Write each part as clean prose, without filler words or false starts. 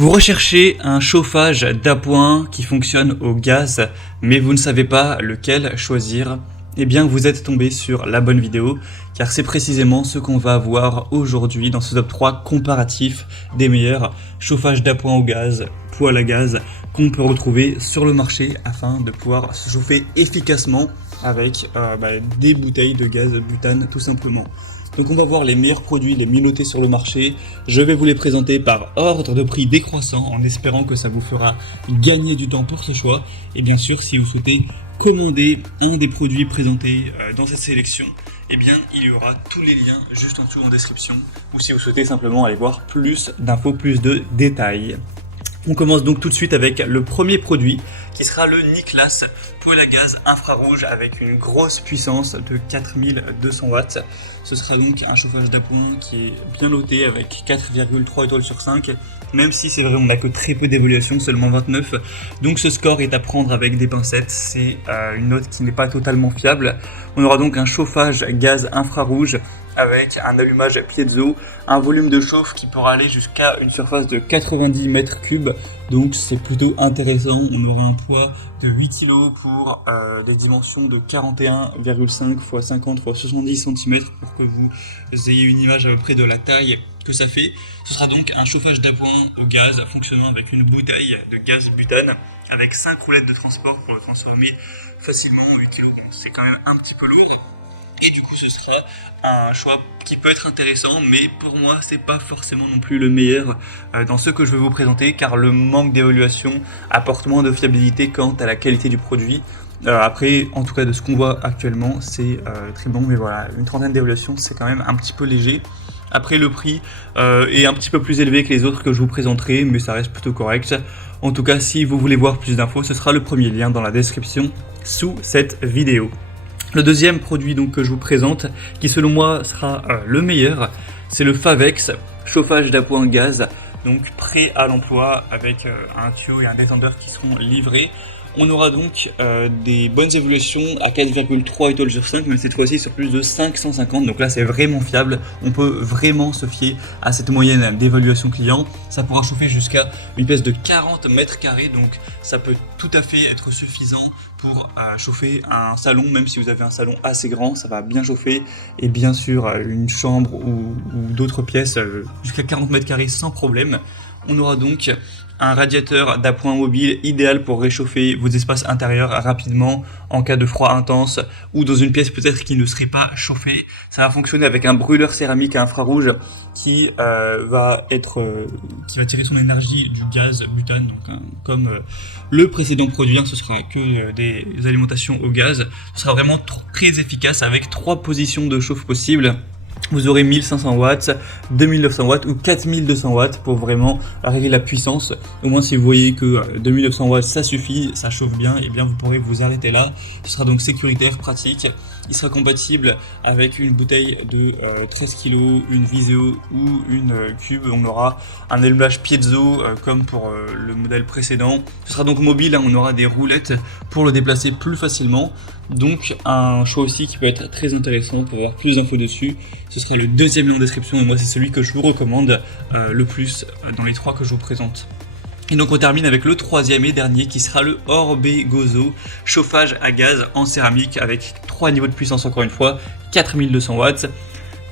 Vous recherchez un chauffage d'appoint qui fonctionne au gaz, mais vous ne savez pas lequel choisir. Eh bien, vous êtes tombé sur la bonne vidéo, car c'est précisément ce qu'on va voir aujourd'hui dans ce top 3 comparatif des meilleurs chauffages d'appoint au gaz, poêle à gaz, qu'on peut retrouver sur le marché afin de pouvoir se chauffer efficacement avec des bouteilles de gaz butane tout simplement. Donc on va voir les meilleurs produits, les mieux notés sur le marché. Je vais vous les présenter par ordre de prix décroissant en espérant que ça vous fera gagner du temps pour ce choix. Et bien sûr, si vous souhaitez commander un des produits présentés dans cette sélection, eh bien il y aura tous les liens juste en dessous en description. Ou si vous souhaitez simplement aller voir plus d'infos, plus de détails. On commence donc tout de suite avec le premier produit qui sera le Niklas poêle à gaz infrarouge avec une grosse puissance de 4200 watts. Ce sera donc un chauffage d'appoint qui est bien noté avec 4,3 étoiles sur 5, même si c'est vrai on n'a que très peu d'évaluation, seulement 29. Donc ce score est à prendre avec des pincettes, c'est une note qui n'est pas totalement fiable. On aura donc un chauffage gaz infrarouge avec un allumage piezo, un volume de chauffe qui pourra aller jusqu'à une surface de 90 mètres cubes, donc c'est plutôt intéressant. On aura un poids de 8 kg pour des dimensions de 41,5 x 50 x 70 cm pour que vous ayez une image à peu près de la taille que ça fait. Ce sera donc un chauffage d'appoint au gaz fonctionnant avec une bouteille de gaz butane avec 5 roulettes de transport pour le transformer facilement. 8 kg, c'est quand même un petit peu lourd. Et du coup ce sera un choix qui peut être intéressant, mais pour moi c'est pas forcément non plus le meilleur dans ce que je vais vous présenter, car le manque d'évaluation apporte moins de fiabilité quant à la qualité du produit. Après, en tout cas de ce qu'on voit actuellement, c'est très bon, mais voilà, une trentaine d'évaluations c'est quand même un petit peu léger. Après le prix est un petit peu plus élevé que les autres que je vous présenterai, mais ça reste plutôt correct. En tout cas, si vous voulez voir plus d'infos, ce sera le premier lien dans la description sous cette vidéo. Le deuxième produit donc que je vous présente, qui selon moi sera le meilleur, c'est le Favex chauffage d'appoint gaz, donc prêt à l'emploi avec un tuyau et un détendeur qui seront livrés. On aura donc des bonnes évaluations à 4,3 étoiles sur 5, mais cette fois-ci sur plus de 550, donc là c'est vraiment fiable. On peut vraiment se fier à cette moyenne d'évaluation client. Ça pourra chauffer jusqu'à une pièce de 40 mètres carrés, donc ça peut tout à fait être suffisant pour chauffer un salon. Même si vous avez un salon assez grand, ça va bien chauffer. Et bien sûr une chambre ou d'autres pièces jusqu'à 40 mètres carrés sans problème. On aura donc un radiateur d'appoint mobile idéal pour réchauffer vos espaces intérieurs rapidement en cas de froid intense ou dans une pièce peut-être qui ne serait pas chauffée. Ça va fonctionner avec un brûleur céramique à infrarouge qui va tirer son énergie du gaz butane, donc comme le précédent produit, ce sera que des alimentations au gaz. Ce sera vraiment très efficace avec 3 positions de chauffe possibles. Vous aurez 1500 watts, 2900 watts ou 4200 watts pour vraiment régler la puissance. Au moins si vous voyez que 2900 watts ça suffit, ça chauffe bien, et bien vous pourrez vous arrêter là. Ce sera donc sécuritaire, pratique. Il sera compatible avec une bouteille de 13 kg, une Viseo ou une Cube. On aura un allumage piezo comme pour le modèle précédent. Ce sera donc mobile, on aura des roulettes pour le déplacer plus facilement. Donc un choix aussi qui peut être très intéressant pour avoir plus d'infos dessus. Ce sera le deuxième lien en description, et moi c'est celui que je vous recommande le plus dans les 3 que je vous présente. Et donc on termine avec le troisième et dernier qui sera le Orbe Gozo chauffage à gaz en céramique avec 3 niveaux de puissance, encore une fois, 4200 watts.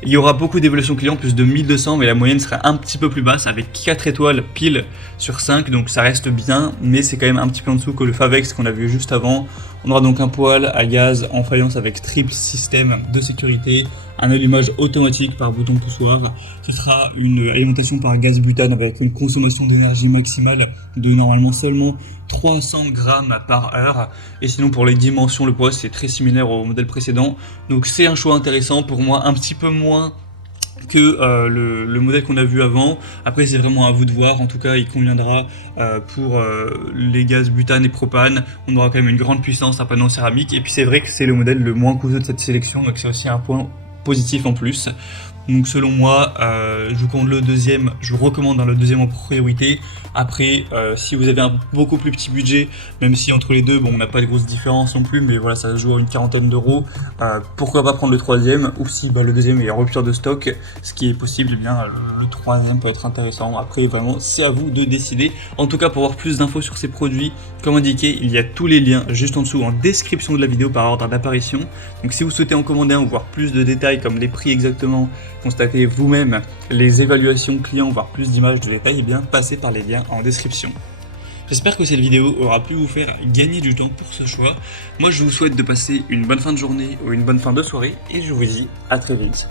Il y aura beaucoup d'évaluations clients, plus de 1200, mais la moyenne sera un petit peu plus basse avec 4 étoiles pile sur 5, donc ça reste bien, mais c'est quand même un petit peu en dessous que le Favex qu'on a vu juste avant. On aura donc un poêle à gaz en faïence avec triple système de sécurité, un allumage automatique par bouton poussoir. Ce sera une alimentation par gaz butane avec une consommation d'énergie maximale de normalement seulement 300 grammes par heure. Et sinon pour les dimensions, le poids c'est très similaire au modèle précédent. Donc c'est un choix intéressant pour moi, un petit peu moins que le modèle qu'on a vu avant. Après c'est vraiment à vous de voir, en tout cas il conviendra pour les gaz butane et propane. On aura quand même une grande puissance, un panneau céramique, et puis c'est vrai que c'est le modèle le moins coûteux de cette sélection, donc c'est aussi un point positif en plus. Donc selon moi, je vous recommande le deuxième en priorité. Après, si vous avez un beaucoup plus petit budget, même si entre les deux, bon, on n'a pas de grosse différence non plus, mais voilà, ça se joue à une quarantaine d'euros, pourquoi pas prendre le troisième, ou si le deuxième est en rupture de stock, ce qui est possible, eh bien le le troisième peut être intéressant. Après, vraiment, c'est à vous de décider. En tout cas, pour avoir plus d'infos sur ces produits, comme indiqué, il y a tous les liens juste en dessous en description de la vidéo par ordre d'apparition. Donc si vous souhaitez en commander un ou voir plus de détails comme les prix exactement, constatez vous-même les évaluations clients, voire plus d'images de détails, et bien passez par les liens en description. J'espère que cette vidéo aura pu vous faire gagner du temps pour ce choix. Moi, je vous souhaite de passer une bonne fin de journée ou une bonne fin de soirée et je vous dis à très vite.